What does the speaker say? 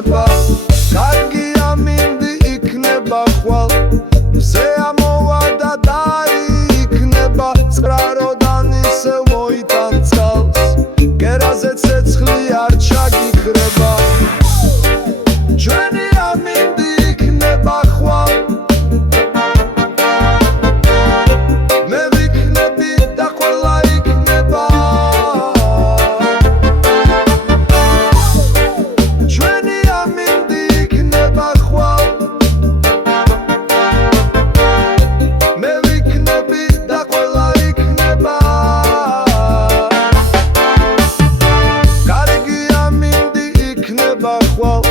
იქნება კარგი ამინდი იქნება ხვალ მზე ამოვა და დაიქნება წრაროდან ისე მოიტან წყალს კერაზე ცეცხლი არ ჩაგიქრება ჩვენი ამინდი იქნება ხვალ მე ვიქნები და ყველა იქნება ჩვენი ამინდი იქნება ხვალ მე ვიქნები და ყველა იქნება კარგი ამინდი იქნება ხვალ